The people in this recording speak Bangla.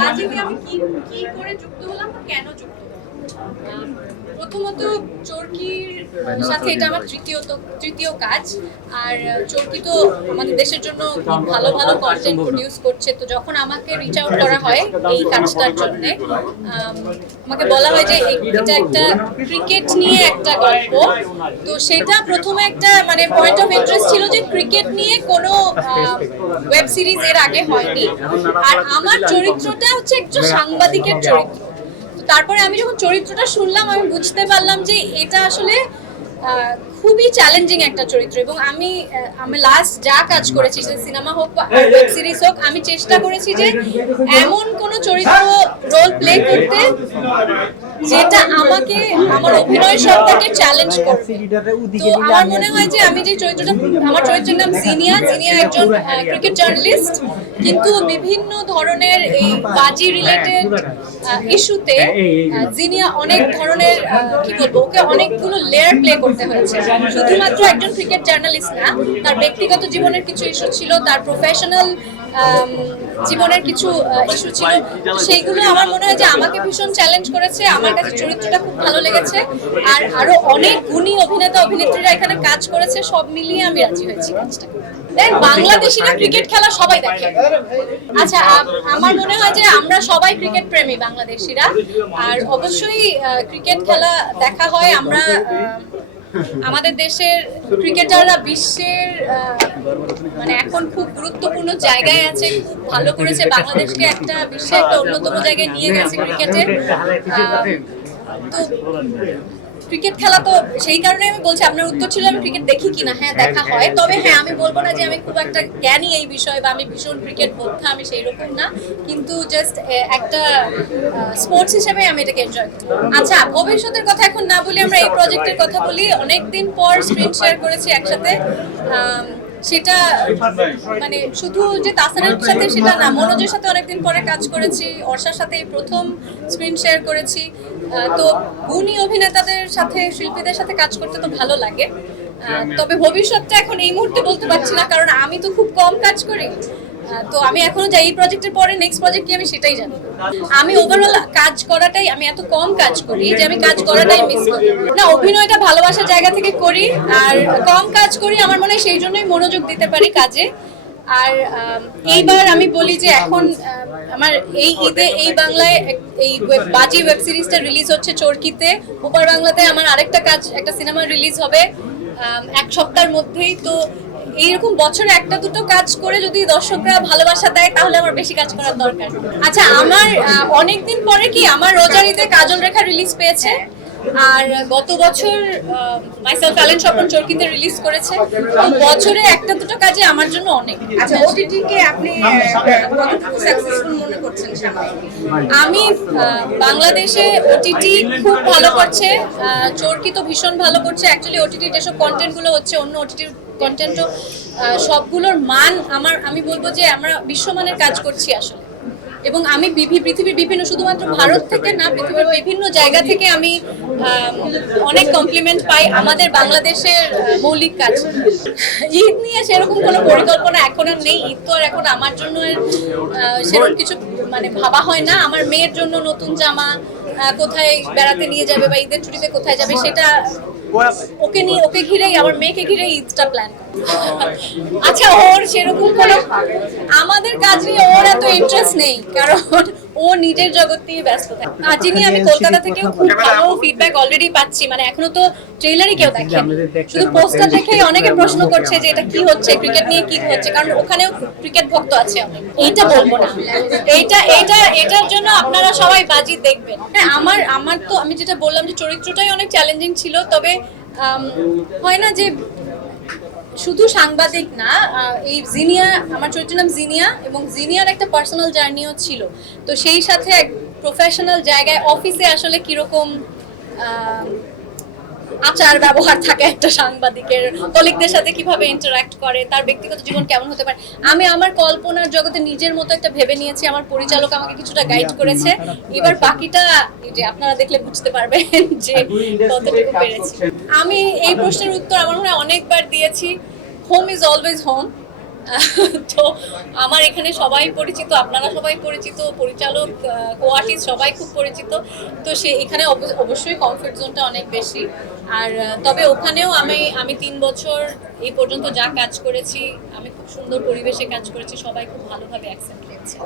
বাজিতে আমি কি কি করে যুক্ত হলাম বা কেন যুক্ত হলাম? প্রথমত চরকির সাথে এটা আমার তৃতীয় কাজ। আর চরকি তো আমাদের দেশের জন্য খুব ভালো ভালো কন্টেন্ট প্রডিউস করছে। তো যখন আমাকে রিচ আউট করা হয় এই কাজটার জন্য, আমাকে বলা হয় যে এটা একটা ক্রিকেট নিয়ে একটা গল্প। তো সেটা প্রথমে একটা মানে পয়েন্ট অফ ইন্টারেস্ট ছিল যে ক্রিকেট নিয়ে কোনো ওয়েব সিরিজ এর আগে হয়নি। আর আমার চরিত্রটা হচ্ছে একজন সাংবাদিকের চরিত্র। তারপরে আমি যখন চরিত্রটা শুনলাম আমি বুঝতে পারলাম যে এটা আসলে খুবই চ্যালেঞ্জিং একটা চরিত্র। এবং আমি লাস্ট যা কাজ করেছি, সে সিনেমা হোক বা ওয়েব সিরিজ হোক, আমি চেষ্টা করেছি যে এমন কোনো চরিত্র রোল প্লে করতে যেটা আমাকে আমার অভিনয় সত্তাকে চ্যালেঞ্জ করবে। তো আমার মনে হয় যে আমি যে চরিত্রটা, আমার চরিত্রের নাম জিনিয়া। জিনিয়া একজন ক্রিকেট জার্নালিস্ট, কিন্তু বিভিন্ন ধরনের এই বাজি রিলেটেড ইস্যুতে জিনিয়া অনেক ধরনের কি বলবো, ওকে অনেকগুলো লেয়ার প্লে করতে হয়েছে। শুধুমাত্র একজন ক্রিকেট জার্নালিস্ট না, তার ব্যক্তিগত জীবনের কিছু ইস্যু ছিল, তার প্রফেশনাল জীবনের কিছু ইস্যু ছিল। সেইগুলো আমার মনে হয় যে আমাকে ভীষণ চ্যালেঞ্জ করেছে। আমার কাছে চরিত্রটা খুব ভালো লেগেছে। আর আরো অনেক গুণী অভিনেতা অভিনেত্রীরা এখানে কাজ করেছে, সব মিলিয়ে আমি রাজি হয়েছি কাজটা। দেন বাংলাদেশিরা ক্রিকেট খেলা সবাই দেখে। আচ্ছা, আমার মনে হয় যে আমরা সবাই ক্রিকেট প্রেমী বাংলাদেশিরা। আর অবশ্যই ক্রিকেট খেলা দেখা হয়। আমরা আমাদের দেশের ক্রিকেটাররা বিশ্বের মানে এখন খুব গুরুত্বপূর্ণ জায়গায় আছে, খুব ভালো করেছে বাংলাদেশকে একটা বিশ্বে একটা অন্যতম জায়গায় নিয়ে গেছে ক্রিকেটে। তো ক্রিকেট খেলা তো সেই কারণে আমি বলছি, আপনার উত্তর ছিল আমি ক্রিকেট দেখি কিনা। হ্যাঁ, দেখা হয়। তবে হ্যাঁ, আমি বলবো না যে আমি খুব একটা জ্ঞানী এই বিষয়ে বা আমি ভীষণ ক্রিকেট বোদ্ধা, আমি সেই রকম না। কিন্তু জাস্ট একটা স্পোর্টস হিসেবে আমি এটাকে এনজয় করি। আচ্ছা, ভবিষ্যতের কথা এখন না বলি, আমরা এই প্রজেক্টের কথা বলি। অনেকদিন পর স্ক্রিন শেয়ার করেছি একসাথে। সেটা মানে শুধু যে তাসারের সাথে সেটা না, মনোজের সাথে অনেকদিন পরে কাজ করেছি, অর্ষার সাথে এই প্রথম স্ক্রিন শেয়ার করেছি। তো গুণী অভিনেতাদের সাথে, শিল্পীদের সাথে কাজ করতে তো ভালো লাগে। তবে ভবিষ্যৎটা এখন এই মুহূর্তে বলতে পারছি না, কারণ আমি তো খুব কম কাজ করি। তো আমি এখনো যাই এই প্রজেক্টের পরে নেক্সট প্রজেক্ট কি আমি সেটাই জানি। আমি ওভারঅল কাজ করাটাই, আমি এত কম কাজ করি যে আমি কাজ করাটাই মিস করি না। অভিনয়টা ভালোবাসার জায়গা থেকে করি, আর কম কাজ করি আমার মনে হয় সেই জন্যই মনোযোগ দিতে পারি কাজে। আর এইবার আমি বলি যে এখন আমার এই ঈদে এই বাংলায় এই বাজি ওয়েব সিরিজটা রিলিজ হচ্ছে চরকিতে। ওপার বাংলাতে আমার আরেকটা কাজ, একটা সিনেমা রিলিজ হবে এক সপ্তাহের মধ্যেই। তো এইরকম বছরে একটা দুটো কাজ করে যদি দর্শকরা ভালোবাসা দেয় তাহলে আমার বেশি কাজ করার দরকার। আচ্ছা, আমার অনেকদিন পরে কি আমার রোজার ঈদে কাজল রেখা রিলিজ পেয়েছে। আর গত বছর মাইসেলফ অ্যালেন স্বপন চরকিতে রিলিজ করেছে। তো বছরে একটা দুটো কাজে আমার জন্য অনেক। আচ্ছা, ওটিটি কে আপনি কতটুকু সাকসেসফুল মনে করছেন সামনে? আমি বাংলাদেশে ওটিটি খুব ভালো করছে, চরকি তো ভীষণ ভালো করছে। অ্যাকচুয়ালি ওটিটির যেসব কন্টেন্টগুলো হচ্ছে, অন্য ওটিটির কন্টেন্টও সবগুলোর মান আমি বলবো যে আমরা বিশ্বমানের কাজ করছি আসলে। এবং আমি পৃথিবীর বিভিন্ন, শুধুমাত্র ভারত থেকে না, পৃথিবীর বিভিন্ন জায়গা থেকে আমি অনেক কমপ্লিমেন্ট পাই আমাদের বাংলাদেশের মৌলিক কাজ। ঈদ নিয়ে সেরকম কোনো পরিকল্পনা এখন আর নেই। ঈদ তো আর এখন আমার জন্য সেরকম কিছু মানে ভাবা হয় না। আমার মেয়ের জন্য নতুন জামা, কোথায় বেড়াতে নিয়ে যাবে বা ঈদের ছুটিতে কোথায় যাবে, সেটা ওকে ঘিরেই, আমার মেয়েকে ঘিরেই ঈদটা প্ল্যান। আচ্ছা, ওর সেরকম কোনো আমাদের কাজ নিয়ে ওর এত ইন্টারেস্ট নেই, কারণ ও নিজের জগৎ নিয়ে ব্যস্ত থাকে। যিনি আমি কলকাতা থেকেও খুব ভালো ফিডব্যাক অলরেডি পাচ্ছি। মানে এখনো তো ট্রেলারই কেউ দেখেন, শুধু পোস্টার দেখেই অনেকে প্রশ্ন করছে যে এটা কি হচ্ছে, ক্রিকেট নিয়ে কি হচ্ছে, কারণ ওখানেও ক্রিকেট ভক্ত আছে অনেক। এইটা বলবো না, এটার জন্য আপনারা সবাই বাজি দেখবেন। হ্যাঁ, আমার তো আমি যেটা বললাম যে চরিত্রটাই অনেক চ্যালেঞ্জিং ছিল। তবে হয় না যে শুধু সাংবাদিক না, এই জিনিয়া, আমার চরিত্রের নাম জিনিয়া, এবং জিনিয়ার একটা পার্সোনাল জার্নিও ছিল। তো সেই সাথে এক প্রফেশনাল জায়গায় অফিসে আসলে কিরকম আচার ব্যবহার থাকে একটা সাংবাদিকের, কলিগদের সাথে কিভাবে ইন্টারঅ্যাক্ট করে, তার ব্যক্তিগত জীবন কেমন হতে পারে, আমি আমার কল্পনার জগতে নিজের মতো একটা ভেবে নিয়েছি। আমার পরিচালক আমাকে কিছুটা গাইড করেছে। এবার বাকিটা যে আপনারা দেখলে বুঝতে পারবেন যে কতটুকু পেরেছি। আমি এই প্রশ্নের উত্তর আমার মনে হয় অনেকবার দিয়েছি। Home is always home. তো আমার এখানে সবাই পরিচিত, আপনারা সবাই পরিচিত, পরিচালক, কো-আর্টিস্ট সবাই খুব পরিচিত। তো এখানে অবশ্যই কমফোর্ট জোনটা অনেক বেশি। আর তবে ওখানেও আমি 3 বছর এই পর্যন্ত যা কাজ করেছি, আমি খুব সুন্দর পরিবেশে কাজ করেছি, সবাই খুব ভালোভাবে অ্যাকসেপ্ট করেছে।